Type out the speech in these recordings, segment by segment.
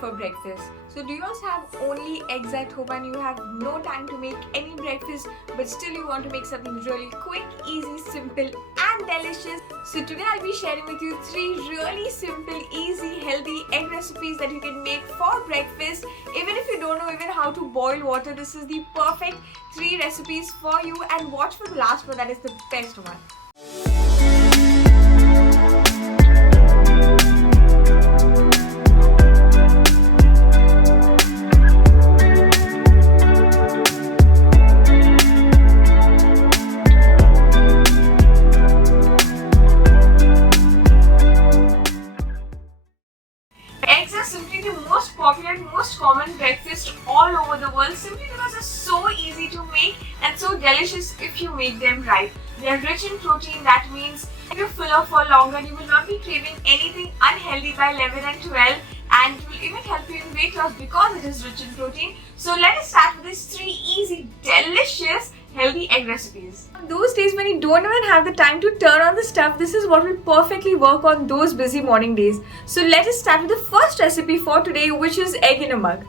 for breakfast. So do you also have only eggs at home and you have no time to make any breakfast, but still you want to make something really quick, easy, simple and delicious? So today I'll be sharing with you 3 really simple, easy, healthy egg recipes that you can make for breakfast. Even if you don't know even how to boil water, this is the perfect 3 recipes for you, and watch for the last one, that is the best one. Eggs are simply the most popular and most common breakfast all over the world, simply because they're so easy to make and so delicious if you make them right. They are rich in protein, that means if you're fuller for longer, you will not be craving anything unhealthy by 11 and 12, and it will even help you in weight loss because it is rich in protein. So let us start with these 3 easy, delicious, healthy egg recipes. On those days when you don't even have the time to turn on the stove, this is what will perfectly work on those busy morning days. So let us start with the first recipe for today, which is egg in a mug.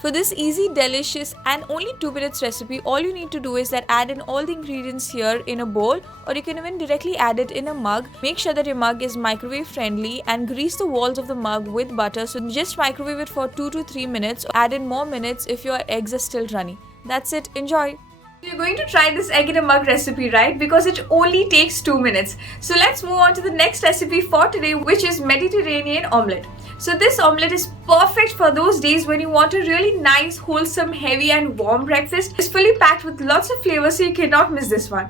For this easy, delicious and only 2 minutes recipe, all you need to do is that add in all the ingredients here in a bowl, or you can even directly add it in a mug. Make sure that your mug is microwave friendly and grease the walls of the mug with butter. So just microwave it for 2 to 3 minutes. Add in more minutes if your eggs are still runny. That's it. Enjoy. You're going to try this egg in a mug recipe, right? Because it only takes 2 minutes. So let's move on to the next recipe for today, which is Mediterranean omelette. So this omelette is perfect for those days when you want a really nice, wholesome, heavy and warm breakfast. It's fully packed with lots of flavor, so you cannot miss this one.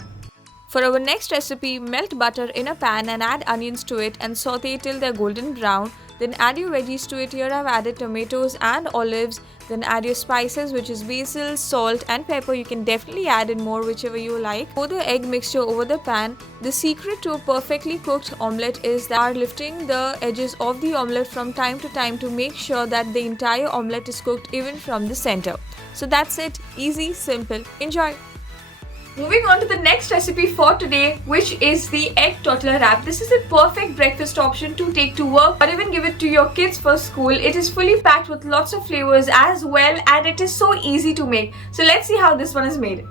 For our next recipe, melt butter in a pan and add onions to it and saute till they're golden brown. Then add your veggies to it. Here I've added tomatoes and olives. Then add your spices, which is basil, salt and pepper. You can definitely add in more, whichever you like. Pour the egg mixture over the pan. The secret to a perfectly cooked omelette is that lifting the edges of the omelette from time to time to make sure that the entire omelette is cooked even from the center. So that's it. Easy, simple. Enjoy. Moving on to the next recipe for today, which is the egg tortilla wrap. This is a perfect breakfast option to take to work or even give it to your kids for school. It is fully packed with lots of flavors as well, and it is so easy to make. So let's see how this one is made.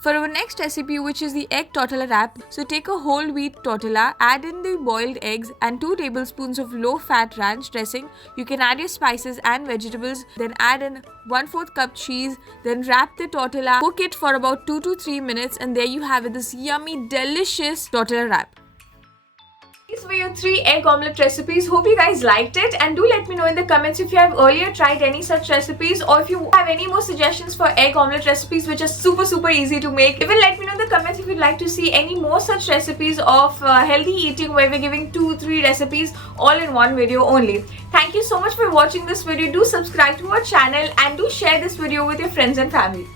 For our next recipe, which is the egg tortilla wrap, so take a whole wheat tortilla, add in the boiled eggs and 2 tablespoons of low-fat ranch dressing. You can add your spices and vegetables, then add in 1/4 cup cheese, then wrap the tortilla, cook it for about 2 to 3 minutes, and there you have it, this yummy, delicious tortilla wrap. These were your 3 egg omelette recipes. Hope you guys liked it, and do let me know in the comments if you have earlier tried any such recipes, or if you have any more suggestions for egg omelette recipes which are super easy to make. Even let me know in the comments if you'd like to see any more such recipes of healthy eating, where we're giving 2-3 recipes all in one video only. Thank you so much for watching this video. Do subscribe to our channel and do share this video with your friends and family.